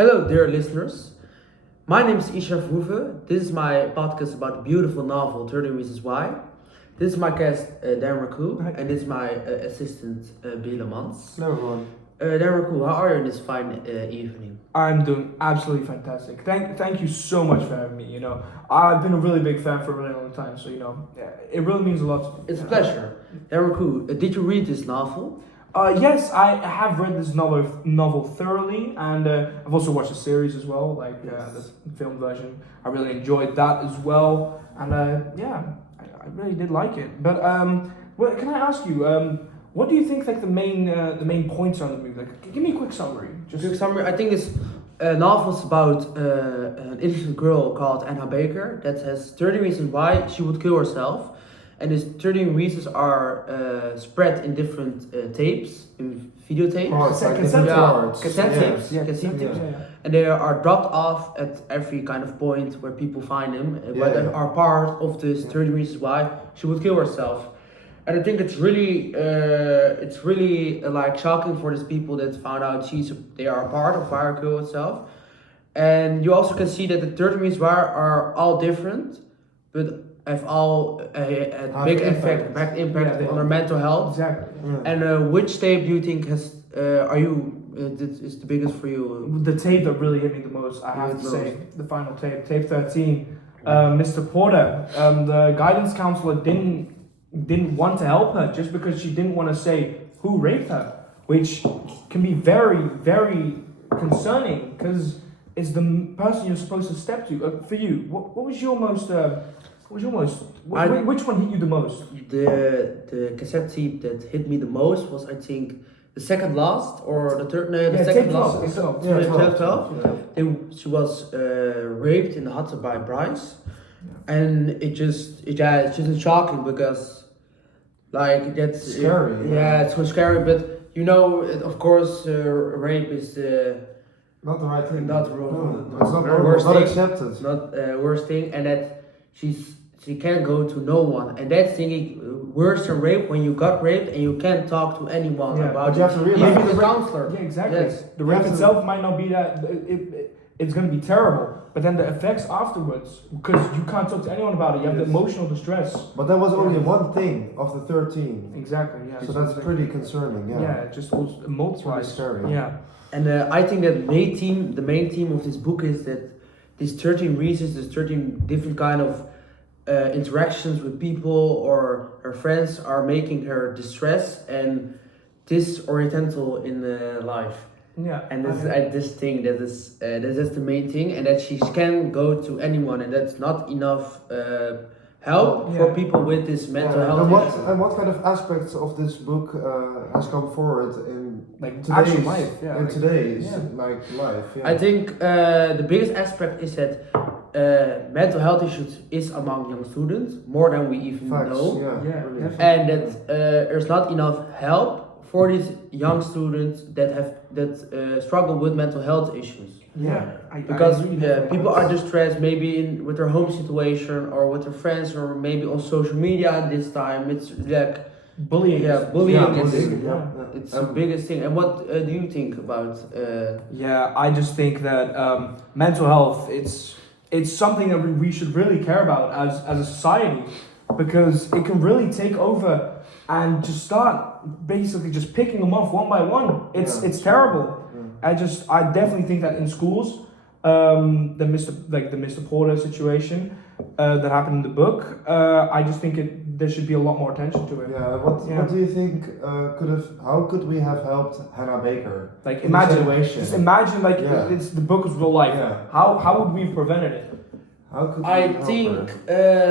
Hello, dear listeners. My name is Ischa Verhoeven. This is my podcast about the beautiful novel 13 Reasons Why. This is my guest, Dan Raku, Hi. and this is my assistant, Bela Mans. Hello everyone. Dan Raku, how are you in this fine evening? I'm doing absolutely fantastic. Thank you so much for having me. I've been a really big fan for a really long time, so it really means a lot to me. It's a pleasure. Dan Raku, did you read this novel? Yes, I have read this novel thoroughly, and I've also watched the series as well, the film version. I really enjoyed that as well, and I really did like it. But can I ask you, what do you think the main points are in the movie? Give me a quick summary. Quick summary. I think this novel is about an innocent girl called Anna Baker that has 30 reasons why she would kill herself. And these 13 reasons are spread in different tapes, in videotapes. Cassette tapes. And they are dropped off at every kind of point where people find them, where they are part of this 30 reasons why she would kill herself. And I think it's really like shocking for these people that found out they are a part of why her kill herself. And you also can see that the 13 reasons why are all different, but have all a big impact on our mental health. Exactly. Yeah. And which tape do you think is the biggest for you? The tape that really hit me the most, I have to say, the final tape 13. Mr. Porter, the guidance counselor didn't want to help her just because she didn't want to say who raped her, which can be very, very concerning because it's the person you're supposed to step to. For you, what was your most? Which one hit you the most? The cassette tape that hit me the most was, I think, the second last or the third. No, the second last. 12. She was raped in the hot tub by Bryce, and it's just shocking because, that's scary. It's so scary. But of course, rape is not the right thing. Not wrong. It's not worst not thing. accepted. Not worst thing, and that she can't go to no one, and that's thinking worse than rape when you got raped and you can't talk to anyone about but you have to realize even the counselor. Yeah, exactly. Yes. The rape itself might not be that. It's going to be terrible, but then the effects afterwards, because you can't talk to anyone about it. You have the emotional distress. But that was only one thing of the 13. Exactly. Yeah. So that's pretty concerning. Yeah. Yeah. It just multiplies. It's really scary. Yeah. And I think that the main theme of this book is that these 13 reasons, these 13 different kind of interactions with people or her friends are making her distressed and disoriental in life. Yeah. And this thing that is the main thing, and that she can go to anyone, and that's not enough help for people with this mental health issue. And what kind of aspects of this book has come forward in today's life? Yeah. In today's life. Yeah. I think the biggest aspect is that mental health issues is among young students more than we even know. Yeah, really. And that there's not enough help for these young students that struggle with mental health issues. Yeah, because people are distressed maybe with their home situation or with their friends or maybe on social media at this time. It's like bullying. Yeah, bullying. It's the biggest thing. And what do you think about? I just think that mental health it's something that we should really care about as a society, because it can really take over and just start basically just picking them off one by one. It's terrible. I definitely think that in schools, the Mr. Porter situation that happened in the book, I just think there should be a lot more attention to it. What do you think how could we have helped Hannah Baker? Imagine It's the book was real life. Yeah. How would we have prevented it? How could we I help think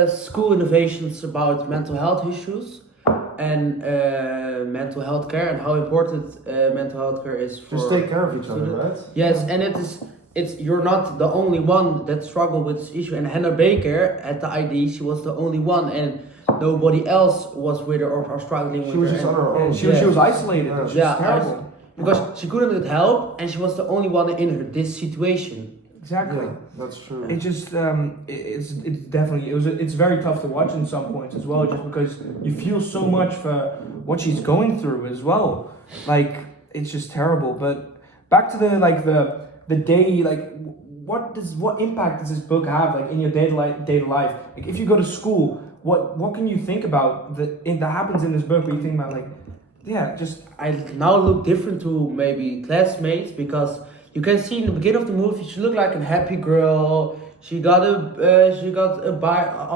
school innovations about mental health issues and mental health care and how important mental health care is for just take care of each other, right? Yes, and it's you're not the only one that struggled with this issue. And Hannah Baker at the ID, she was the only one, and nobody else was with her or struggling with her. She was just on her own. She was isolated. Yeah. Terrible. Because she couldn't get help, and she was the only one in this situation. Exactly. Yeah, that's true. It just it's definitely it's very tough to watch in some points as well, just because you feel so much for what she's going through as well. It's just terrible. But back to the the day, like what impact does this book have like in your daily life? Like if you go to school, what can you think about that happens in this book where you think about like, yeah, just I now look different to maybe classmates because you can see in the beginning of the movie she looked like a happy girl. She got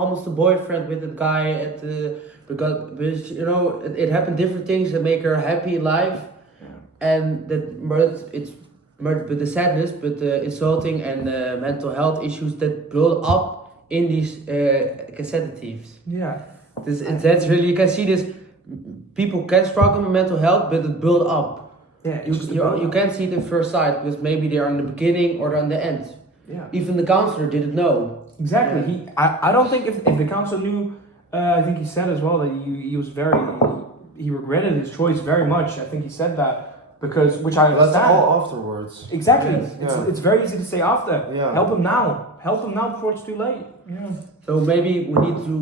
almost a boyfriend with a guy at the because you know it happened different things that make her happy in life, and that merged with the sadness, but the insulting and mental health issues that build up in these cassette thieves. yeah. That's really you can see this. People can struggle with mental health, but it build up. Yeah, You can't see it at first sight because maybe they're in the beginning or they're on the end. yeah. Even the counselor didn't know. Exactly. Yeah. I don't think if the council knew, I think he said as well that he was he regretted his choice very much. I think he said that because which I That's understand. all afterwards. Exactly. Yes, It's very easy to say after. Yeah. Help him now. Help him now before it's too late. Yeah. So maybe we need to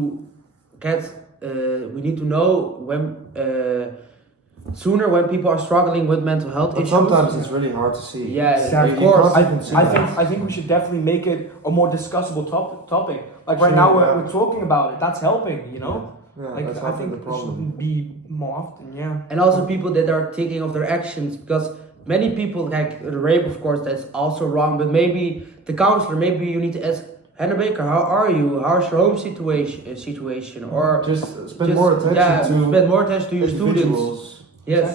get. We need to know when sooner when people are struggling with mental health But issues. sometimes it's really hard to see. Yeah, Exactly. of course. I think we should definitely make it a more discussable topic. Like right Sure, now yeah. we're talking about it. That's helping, you know. Yeah, Like that's I often think the it problem. should be more often. Yeah. And also people that are thinking of their actions because many people like the rape, of course, that's also wrong. But maybe the counselor, maybe you need to ask Hannah Baker, how are you? How's your home situation? Or Just spend more attention to spend more attention to your students. individuals. Yes.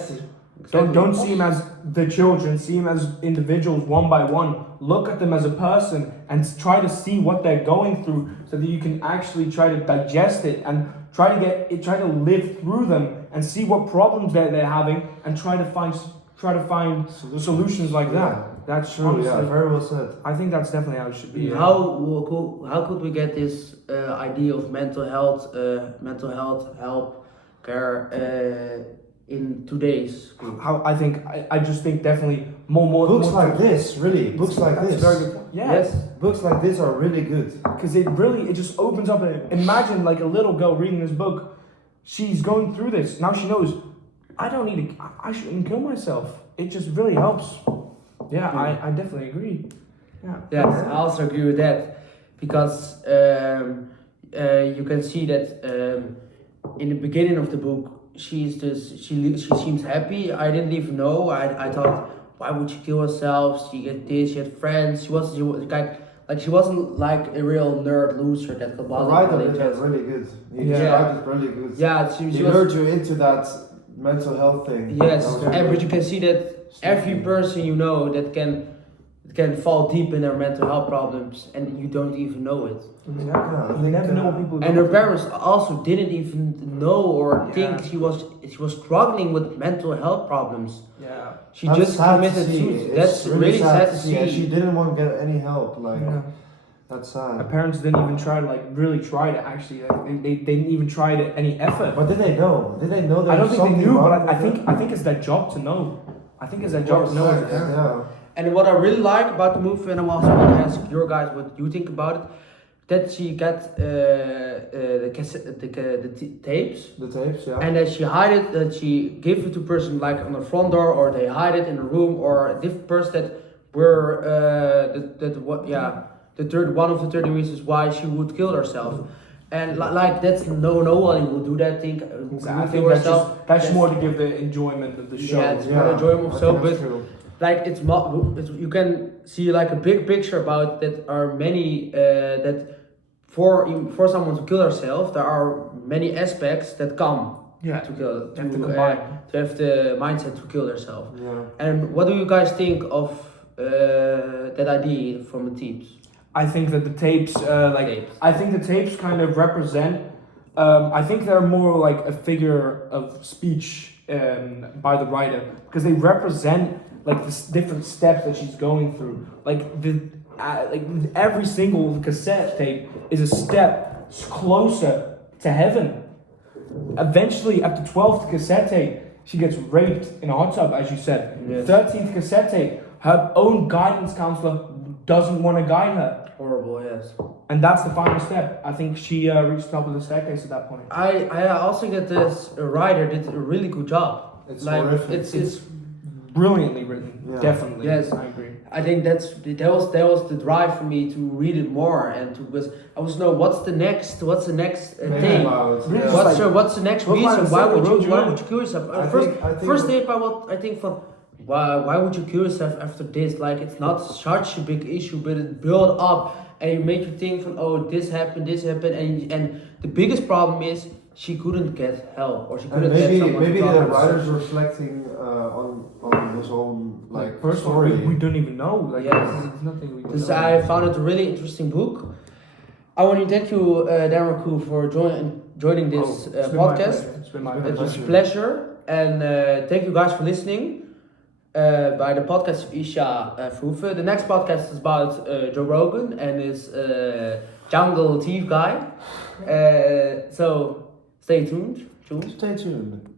Exactly. Don't see him as the children. See him as individuals, one by one. Look at them as a person and try to see what they're going through, so that you can actually try to digest it and try to live through them and see what problems they're having and try to find solutions like that. That's True, honestly, yeah, very well said. I think that's definitely how it should be. How could we get this idea of mental health help care in today's group? How I just think definitely more Books like this, really, books like that's this. a very good point. Yeah. Yes. Books like this are really good. Because it just opens up. Imagine like a little girl reading this book. She's going through this. Now she knows, I shouldn't kill myself. It just really helps. Yeah, I definitely agree. Yeah. Yes, I also agree with that because you can see that in the beginning of the book she seems happy. I didn't even know. I thought, why would she kill herself? She had this. She had friends. She was like she wasn't like a real nerd loser that could The bother writer people. did that really good. He Yeah. described it really good. Yeah, she He was. lured you into that mental health thing. Yes, That was really and but good. you can see that every person you know that can fall deep in their mental health problems and you don't even know it. Exactly. Yeah, I You think, never know what people. And her parents also didn't even know or Yeah. think she was struggling with mental health problems. Yeah. She That's just sad to committed see. suicide. It's That's really sad to see. And she didn't want to get any help. Like Yeah. that's My sad. parents didn't even try to really try to actually. They didn't even try to any effort. But did they know? Did they know there I don't was think they something knew, but wrong I with think it? I think it's their job to know. I think it's their job to know. Yeah. And what I really like about the movie, and I also want to ask your guys what you think about it, that she got the tapes. The tapes, yeah. And that she hide it, that she give it to person like on the front door, or they hide it in a room, or a different person that were one of the 30 reasons why she would kill herself. And like that's nobody will do that thing. I think that's more to give the enjoyment of the show. Yeah, it's more enjoyment of I so, think that's but true. like it's you can see like a big picture about that are many that for someone to kill herself there are many aspects that come Yeah. to kill You have to combine. to have the mindset to kill herself. Yeah. And what do you guys think of that idea from the teams? I think that the tapes, Tapes. I think the tapes kind of represent. I think they're more like a figure of speech by the writer because they represent like the different steps that she's going through. Like every single cassette tape is a step closer to heaven. Eventually, at the 12th cassette tape, she gets raped in a hot tub, as you said. Yes. 13th cassette tape, her own guidance counselor doesn't want to guide her. Horrible, yes. And that's the final step. I think she reached the top of the staircase at that point. I also think that this writer did a really good job. It's like horrific. it's Brilliantly written, Yeah. definitely. Yes. I agree. I think that was the drive for me to read it more and to because I was know what's the next Maybe thing. about, Really yeah. just What's the next what reason? kind of Why thing, would real you why journey? would you kill yourself? I First think- I think- first day by what I think from why would you kill yourself after this? Like it's not such a big issue, but it built up and it made you think from this happened, and the biggest problem is she couldn't get help or she And couldn't get someone maybe to talk the to. writers reflecting on his own like first story. we don't even know. Like Yes. there's nothing we can This know. I found it a really interesting book. I want to thank you, Darren, for joining this Oh, it's been my podcast. pleasure. It's been my It's been It was a pleasure. pleasure, and thank you guys for listening. By the podcast of Ischa Verhoeven. The next podcast is about Joe Rogan and his jungle thief guy. So stay tuned. Stay tuned.